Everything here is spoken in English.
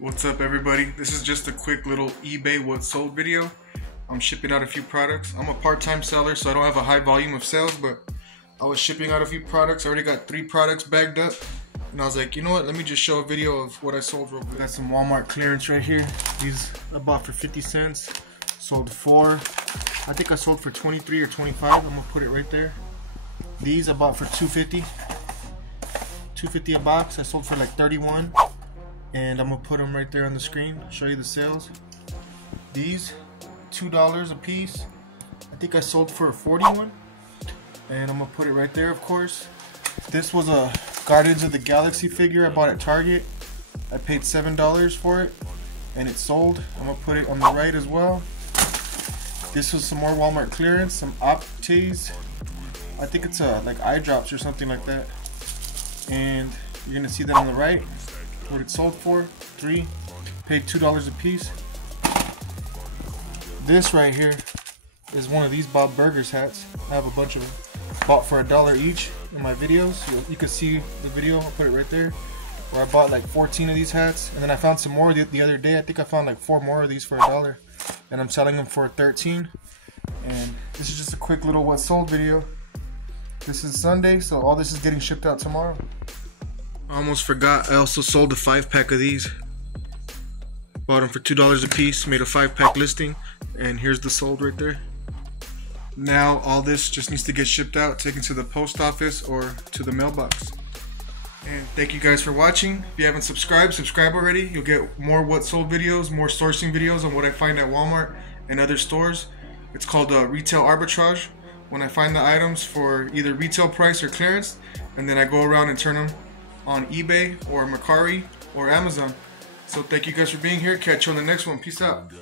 What's up, everybody? This is just a quick little eBay what sold video. I'm shipping out a few products. I'm a part-time seller, so I don't have a high volume of sales, but I was shipping out a few products. I already got 3 products bagged up, and I was like, you know what, let me just show a video of what I sold real quick. Got some Walmart clearance right here. These I bought for 50 cents. Sold 4. I think I sold for 23 or 25. I'm gonna put it right there. These I bought for 250. 250 a box. I sold for like 31. And I'm gonna put them right there on the screen, show you the sales. These $2 a piece. I think I sold for 41, and I'm gonna put it right there, of course. This was a Guardians of the Galaxy figure I bought at Target. I paid $7 for it, and it sold. I'm gonna put it on the right as well. This was some more Walmart clearance, some Optes. I think it's like eye drops or something like that, and you're gonna see that on the right. What it sold for, 3, paid $2 a piece. This right here is one of these Bob Burgers hats. I have a bunch of them. Bought for $1 each in my videos. You can see the video, I'll put it right there, where I bought like 14 of these hats. And then I found some more the other day. I think I found like 4 more of these for $1. And I'm selling them for 13. And this is just a quick little what sold video. This is Sunday, so all this is getting shipped out tomorrow. I almost forgot, I also sold a 5-pack of these. Bought them for $2 a piece, made a 5-pack listing, and here's the sold right there. Now all this just needs to get shipped out, taken to the post office or to the mailbox. And thank you guys for watching. If you haven't subscribed, subscribe already. You'll get more what sold videos, more sourcing videos on what I find at Walmart and other stores. It's called retail arbitrage. When I find the items for either retail price or clearance, and then I go around and turn them on eBay or Mercari or Amazon. So thank you guys for being here. Catch you on the next one. Peace out.